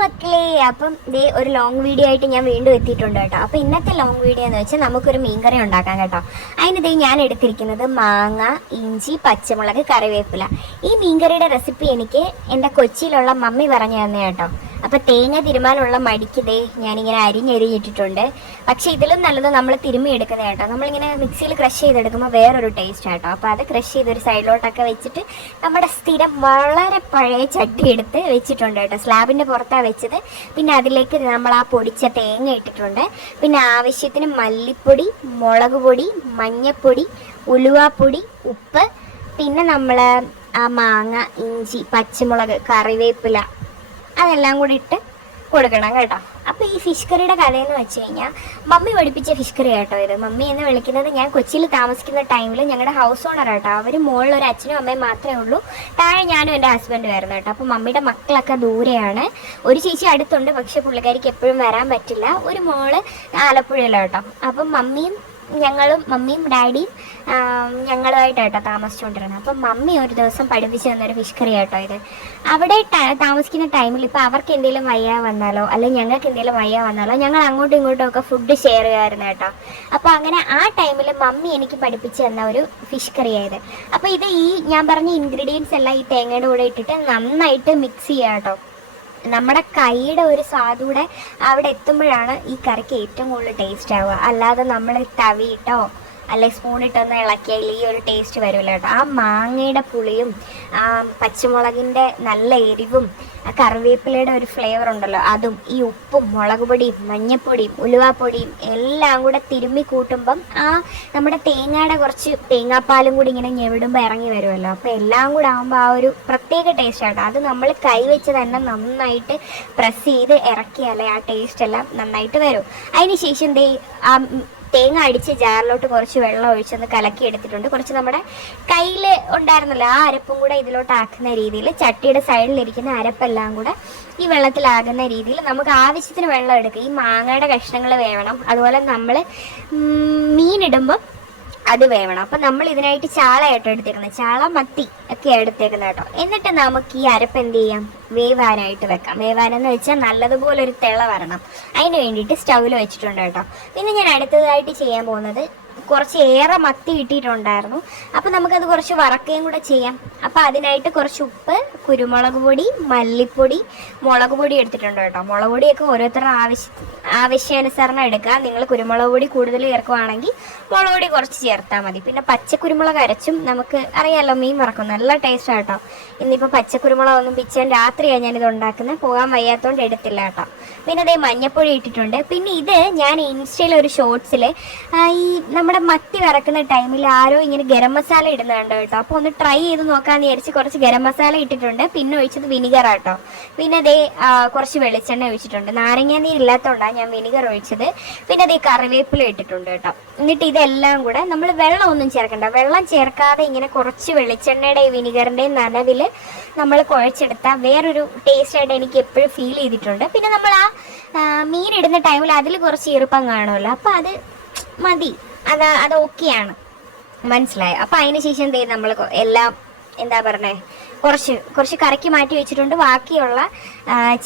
മക്കളെ, അപ്പം ദേ ഒരു ലോങ് വീഡിയോ ആയിട്ട് ഞാൻ വീണ്ടും എത്തിയിട്ടുണ്ട് കേട്ടോ. അപ്പോൾ ഇന്നത്തെ ലോങ് വീഡിയോ എന്ന് വെച്ചാൽ നമുക്കൊരു മീൻകറി ഉണ്ടാക്കാം കേട്ടോ. അതിന് ദേ ഞാൻ എടുത്തിരിക്കുന്നത് മാങ്ങ, ഇഞ്ചി, പച്ചമുളക്, കറിവേപ്പില. ഈ മീൻകറിയുടെ റെസിപ്പി എനിക്ക് എൻ്റെ കൊച്ചിയിലുള്ള മമ്മി പറഞ്ഞു തന്നെ കേട്ടോ. അപ്പോൾ തേങ്ങ തിരുമാനുള്ള മടിക്ക് ദേ ഞാനിങ്ങനെ അരിഞ്ഞിട്ടിട്ടുണ്ട്. പക്ഷേ ഇതിലും നല്ലത് നമ്മൾ തിരുമ്മി എടുക്കുന്നത് കേട്ടോ. നമ്മളിങ്ങനെ മിക്സിയിൽ ക്രഷ് ചെയ്തെടുക്കുമ്പോൾ വേറൊരു ടേസ്റ്റ് കേട്ടോ. അപ്പോൾ അത് ക്രഷ് ചെയ്തൊരു സൈഡിലോട്ടൊക്കെ വെച്ചിട്ട് നമ്മുടെ സ്ഥിരം വളരെ പഴയ ചട്ടി എടുത്ത് വെച്ചിട്ടുണ്ട് കേട്ടോ. സ്ലാബിൻ്റെ പുറത്താണ് വെച്ചത്. പിന്നെ അതിലേക്ക് നമ്മൾ ആ പൊടിച്ച തേങ്ങ ഇട്ടിട്ടുണ്ട്. പിന്നെ ആവശ്യത്തിന് മല്ലിപ്പൊടി, മുളക് പൊടി, മഞ്ഞൾപ്പൊടി, ഉലുവാപ്പൊടി, ഉപ്പ്, പിന്നെ നമ്മൾ ആ മാങ്ങ, ഇഞ്ചി, പച്ചമുളക്, കറിവേപ്പില അതെല്ലാം കൂടി ഇട്ട് കൊടുക്കണം കേട്ടോ. അപ്പോൾ ഈ ഫിഷ് കറിയുടെ കഥയെന്ന് വെച്ച് കഴിഞ്ഞാൽ മമ്മി പഠിപ്പിച്ച ഫിഷ് കറി കേട്ടോ ഇത്. മമ്മി എന്ന് വിളിക്കുന്നത് ഞാൻ കൊച്ചിയിൽ താമസിക്കുന്ന ടൈമിൽ ഞങ്ങളുടെ ഹൗസ് ഓണർ കേട്ടോ. അവർ മുകളിൽ ഒരു അച്ഛനും അമ്മയും മാത്രമേ ഉള്ളൂ, താഴെ ഞാനും എൻ്റെ ഹസ്ബൻഡും ആയിരുന്നു കേട്ടോ. അപ്പോൾ മമ്മിയുടെ മക്കളൊക്കെ ദൂരെയാണ്. ഒരു ചേച്ചി അടുത്തുണ്ട്, പക്ഷെ പുള്ളിക്കാരിക്ക് എപ്പോഴും വരാൻ പറ്റില്ല. ഒരു മോള് ആലപ്പുഴയിലാണ് കേട്ടോ. അപ്പം മമ്മിയും ഡാഡിയും ഞങ്ങളുമായിട്ടാട്ടോ താമസിച്ചുകൊണ്ടിരുന്നത്. അപ്പം മമ്മി ഒരു ദിവസം പഠിപ്പിച്ചു തന്നൊരു ഫിഷ് കറി കേട്ടോ ഇത്. അവിടെ താമസിക്കുന്ന ടൈമിൽ ഇപ്പോൾ അവർക്ക് എന്തെങ്കിലും വയ്യ വന്നാലോ അല്ലെങ്കിൽ ഞങ്ങൾക്ക് എന്തെങ്കിലും വയ്യ വന്നാലോ ഞങ്ങൾ അങ്ങോട്ടും ഇങ്ങോട്ടും ഒക്കെ ഫുഡ് ഷെയർ ചെയ്യുമായിരുന്നു കേട്ടോ. അപ്പോൾ അങ്ങനെ ആ ടൈമിൽ മമ്മി എനിക്ക് പഠിപ്പിച്ചു തന്ന ഒരു ഫിഷ് കറിയായത്. അപ്പോൾ ഇത് ഈ ഞാൻ പറഞ്ഞ ഇൻഗ്രീഡിയൻസ് എല്ലാം ഈ തേങ്ങയുടെ കൂടെ ഇട്ടിട്ട് നന്നായിട്ട് മിക്സ് ചെയ്യുക കേട്ടോ. നമ്മുടെ കൈയുടെ ഒരു സ്വാദൂടെ അവിടെ എത്തുമ്പോഴാണ് ഈ കറിക്ക് ഏറ്റവും കൂടുതൽ ടേസ്റ്റ് ആവുക. അല്ലാതെ നമ്മൾ തവിയിട്ടോ അല്ലെ സ്പൂണിട്ടൊന്ന് ഇളക്കിയാൽ ഈ ഒരു ടേസ്റ്റ് വരുമല്ലോ കേട്ടോ. ആ മാങ്ങയുടെ പുളിയും ആ പച്ചമുളകിൻ്റെ നല്ല എരിവും ആ കറിവേപ്പിലയുടെ ഒരു ഫ്ലേവർ ഉണ്ടല്ലോ അതും ഈ ഉപ്പും മുളക് പൊടിയും മഞ്ഞൾപ്പൊടിയും ഉലുവാപ്പൊടിയും എല്ലാം കൂടെ തിരുമ്മി കൂട്ടുമ്പം ആ നമ്മുടെ തേങ്ങയുടെ കുറച്ച് തേങ്ങാപ്പാലും കൂടി ഇങ്ങനെ ഞെവിടുമ്പോൾ ഇറങ്ങി വരുമല്ലോ. അപ്പോൾ എല്ലാം കൂടെ ആകുമ്പോൾ ആ ഒരു പ്രത്യേക ടേസ്റ്റ് ആട്ടോ. അത് നമ്മൾ കൈ വെച്ച് തന്നെ നന്നായിട്ട് പ്രസ് ചെയ്ത് ഇറക്കിയാലേ ആ ടേസ്റ്റ് എല്ലാം നന്നായിട്ട് വരും. അതിന് ശേഷം ആ തേങ്ങ അടിച്ച് ജാറിലോട്ട് കുറച്ച് വെള്ളം ഒഴിച്ചൊന്ന് കലക്കി എടുത്തിട്ടുണ്ട്. കുറച്ച് നമ്മുടെ കയ്യിൽ ഉണ്ടായിരുന്നല്ലോ ആ അരപ്പും കൂടെ ഇതിലോട്ട് ആക്കുന്ന രീതിയിൽ ചട്ടിയുടെ സൈഡിലിരിക്കുന്ന അരപ്പെല്ലാം കൂടെ ഈ വെള്ളത്തിലാകുന്ന രീതിയിൽ നമുക്ക് ആവശ്യത്തിന് വെള്ളം എടുക്കുക. ഈ മാങ്ങയുടെ കഷ്ണങ്ങൾ വേവണം, അതുപോലെ നമ്മൾ മീനിടുമ്പം അത് വേവണം. അപ്പം നമ്മൾ ഇതിനായിട്ട് ചാളയായിട്ടോ എടുത്തേക്കുന്നത്, ചാള മത്തി ഒക്കെ എടുത്തേക്കുന്നത് കേട്ടോ. എന്നിട്ട് നമുക്ക് ഈ അരപ്പ് എന്ത് ചെയ്യാം, വേവാനായിട്ട് വെക്കാം. വേവാനെന്ന് വെച്ചാൽ നല്ലതുപോലെ ഒരു തിള വരണം. അതിന് വേണ്ടിയിട്ട് സ്റ്റൗവിൽ വെച്ചിട്ടുണ്ട് കേട്ടോ. പിന്നെ ഞാൻ അടുത്തതായിട്ട് ചെയ്യാൻ പോകുന്നത് കുറച്ച് ഏറെ മത്തി കിട്ടിയിട്ടുണ്ടായിരുന്നു. അപ്പോൾ നമുക്കത് കുറച്ച് വറക്കുകയും കൂടെ ചെയ്യാം. അപ്പോൾ അതിനായിട്ട് കുറച്ച് ഉപ്പ്, കുരുമുളക് പൊടി, മല്ലിപ്പൊടി, മുളക് പൊടി എടുത്തിട്ടുണ്ട് കേട്ടോ. മുളക് പൊടിയൊക്കെ ഓരോരുത്തരുടെ ആവശ്യാനുസരണം എടുക്കുക. നിങ്ങൾ കുരുമുളക് പൊടി കൂടുതൽ ചേർക്കുവാണെങ്കിൽ മുളക് പൊടി കുറച്ച് ചേർത്താൽ മതി. പിന്നെ പച്ചക്കുരുമുളക് അരച്ചും നമുക്ക് അറിയാമല്ലോ മീൻ വറക്കും, നല്ല ടേസ്റ്റ് കേട്ടോ. ഇന്നിപ്പോൾ പച്ചക്കുരുമുളകൊന്നും പിച്ചാൻ രാത്രിയാണ് ഞാനിത് ഉണ്ടാക്കുന്നത്, പോകാൻ വയ്യാത്തതുകൊണ്ട് എടുത്തില്ല കേട്ടോ. പിന്നെ അതേ മഞ്ഞപ്പൊടി ഇട്ടിട്ടുണ്ട്. പിന്നെ ഇത് ഞാൻ ഇൻസ്റ്റയിൽ ഒരു ഷോർട്സിൽ ഈ നമ്മുടെ മത്തി വറക്കുന്ന ടൈമിൽ ആരോ ഇങ്ങനെ ഗരം മസാല ഇടുന്നുണ്ട് കേട്ടോ. അപ്പോൾ ഒന്ന് ട്രൈ ചെയ്ത് നോക്കാമെന്ന് വിചാരിച്ച് കുറച്ച് ഗരം മസാല ഇട്ടിട്ടുണ്ട്. പിന്നെ ഒഴിച്ചത് വിനിഗർ കേട്ടോ. പിന്നെ അതേ കുറച്ച് വെളിച്ചെണ്ണ ഒഴിച്ചിട്ടുണ്ട്. നാരങ്ങ നീരില്ലാത്തതുകൊണ്ടാണ് ഞാൻ വിനിഗർ ഒഴിച്ചത്. പിന്നെ അതേ കറിവേപ്പില ഇട്ടിട്ടുണ്ട് കേട്ടോ. എന്നിട്ട് ഇതെല്ലാം കൂടെ നമ്മൾ വെള്ളം ഒന്നും ചേർക്കണ്ട, വെള്ളം ചേർക്കാതെ ഇങ്ങനെ കുറച്ച് വെളിച്ചെണ്ണയുടെയും വിനിഗറിൻ്റെയും നനവിൽ നമ്മൾ കുഴച്ചെടുത്താൽ വേറൊരു ടേസ്റ്റായിട്ട് എനിക്ക് എപ്പോഴും ഫീൽ ചെയ്തിട്ടുണ്ട്. പിന്നെ നമ്മൾ ആ മീനിടുന്ന ടൈമിൽ അതിൽ കുറച്ച് ഈർപ്പം കാണുമല്ലോ, അപ്പോൾ അത് മതി, അത് ഓക്കെയാണ്, മനസ്സിലായോ. അപ്പോൾ അതിന് ശേഷം എന്ത് ചെയ്യും, നമ്മൾ എല്ലാം എന്താ പറഞ്ഞേ കുറച്ച് കറക്കി മാറ്റി വെച്ചിട്ടുണ്ട്. ബാക്കിയുള്ള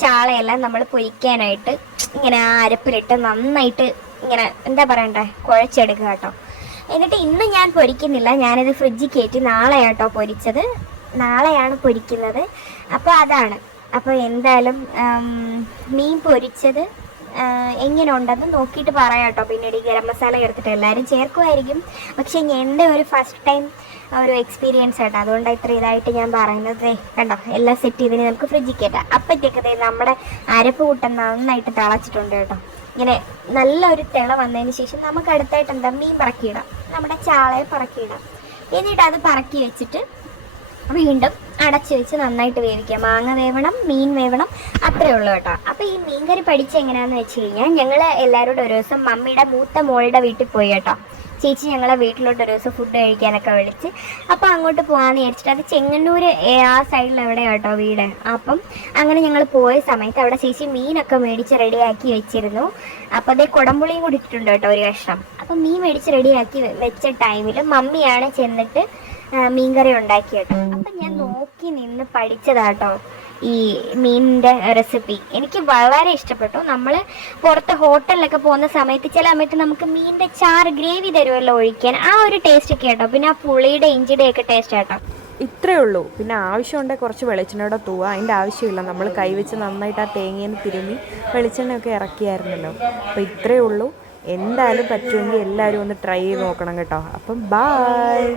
ചാളയെല്ലാം നമ്മൾ പൊരിക്കാനായിട്ട് ഇങ്ങനെ ആ അരപ്പിലിട്ട് നന്നായിട്ട് ഇങ്ങനെ എന്താ പറയണ്ടേ കുഴച്ചെടുക്കുക കേട്ടോ. എന്നിട്ട് ഇന്ന് ഞാൻ പൊരിക്കുന്നില്ല, ഞാനിത് ഫ്രിഡ്ജിൽ കയറ്റി നാളെയാട്ടോ പൊരിച്ചത്, നാളെയാണ് പൊരിക്കുന്നത്. അപ്പോൾ അതാണ്. അപ്പോൾ എന്തായാലും മീൻ പൊരിച്ചത് എങ്ങനെ ഉണ്ടെന്ന് നോക്കിയിട്ട് പറയാം കേട്ടോ. പിന്നീട് ഈ ഗരം മസാല ചേർത്തിട്ട് എല്ലാവരും ചേർക്കുമായിരിക്കും, പക്ഷേ എൻ്റെ ഒരു ഫസ്റ്റ് ടൈം ഒരു എക്സ്പീരിയൻസ് ആട്ടോ, അതുകൊണ്ടാണ് ഇത്ര ഇതായിട്ട് ഞാൻ പറയുന്നത്. കണ്ടോ, എല്ലാം സെറ്റ് ചെയ്തിന് നമുക്ക് ഫ്രിഡ്ജിൽ കയറ്റാം. അപ്പോഴത്തേക്കതേ നമ്മുടെ അരപ്പ് കൂട്ടം നന്നായിട്ട് തിളച്ചിട്ടുണ്ട് കേട്ടോ. ഇങ്ങനെ നല്ലൊരു തിള വന്നതിന് ശേഷം നമുക്ക് അടുത്തായിട്ട് എന്താ മീൻ പറക്കിയിടാം, നമ്മുടെ ചാളയെ പറക്കിയിടാം. എന്നിട്ട് അത് പറക്കി വെച്ചിട്ട് വീണ്ടും അടച്ചു വെച്ച് നന്നായിട്ട് വേവിക്കുക. മാങ്ങ വേവണം, മീൻ വേവണം, അത്രേ ഉള്ളൂ കേട്ടോ. അപ്പോൾ ഈ മീൻകറി പഠിച്ച എങ്ങനെയാണെന്ന് വെച്ച് കഴിഞ്ഞാൽ ഞങ്ങൾ എല്ലാവരോടും ഒരു ദിവസം മമ്മിയുടെ മൂത്ത മോളുടെ വീട്ടിൽ പോയി കേട്ടോ. ചേച്ചി ഞങ്ങളെ വീട്ടിലോട്ട് ഒരു ദിവസം ഫുഡ് കഴിക്കാനൊക്കെ വിളിച്ച്, അപ്പോൾ അങ്ങോട്ട് പോകാമെന്ന് വിചാരിച്ചിട്ട്, അത് ചെങ്ങന്നൂർ ആ സൈഡിൽ എവിടെയാണ് കേട്ടോ വീട്. അപ്പം അങ്ങനെ ഞങ്ങൾ പോയ സമയത്ത് അവിടെ ചേച്ചി മീനൊക്കെ മേടിച്ച് റെഡിയാക്കി വെച്ചിരുന്നു. അപ്പോൾ അതേ കുടംപുളിയും കൂടി ഇട്ടിട്ടുണ്ട് കേട്ടോ ഒരു കഷ്ണം. അപ്പം മീൻ മേടിച്ച് റെഡിയാക്കി വെച്ച ടൈമിൽ മമ്മിയാണ് ചെന്നിട്ട് മീൻകറി ഉണ്ടാക്കി കേട്ടോ. അപ്പം ഞാൻ നോക്കി നിന്ന് പഠിച്ചതാട്ടോ. ഈ മീനിൻ്റെ റെസിപ്പി എനിക്ക് വളരെ ഇഷ്ടപ്പെട്ടു. നമ്മൾ പുറത്ത് ഹോട്ടലിലൊക്കെ പോകുന്ന സമയത്ത് ചില സമയത്ത് നമുക്ക് മീനിൻ്റെ ചാറ് ഗ്രേവി തരുമല്ലോ ഒഴിക്കാൻ, ആ ഒരു ടേസ്റ്റ് ഒക്കെ കേട്ടോ. പിന്നെ ആ പുളിയുടെ ഇഞ്ചിയുടെ ഒക്കെ ടേസ്റ്റ് കേട്ടോ. ഇത്രയേ ഉള്ളൂ. പിന്നെ ആവശ്യമുണ്ടെങ്കിൽ കുറച്ച് വെളിച്ചെണ്ണയോടെ തൂവുക. അതിൻ്റെ ആവശ്യമില്ല, നമ്മൾ കൈവച്ച് നന്നായിട്ട് ആ തേങ്ങേനെ തിരുമ്മി വെളിച്ചെണ്ണയൊക്കെ ഇറക്കിയായിരുന്നല്ലോ. അപ്പോൾ ഇത്രയേ ഉള്ളൂ. എന്തായാലും പറ്റുമെങ്കിൽ എല്ലാവരും ഒന്ന് ട്രൈ ചെയ്ത് നോക്കണം കേട്ടോ. അപ്പം ബായ്.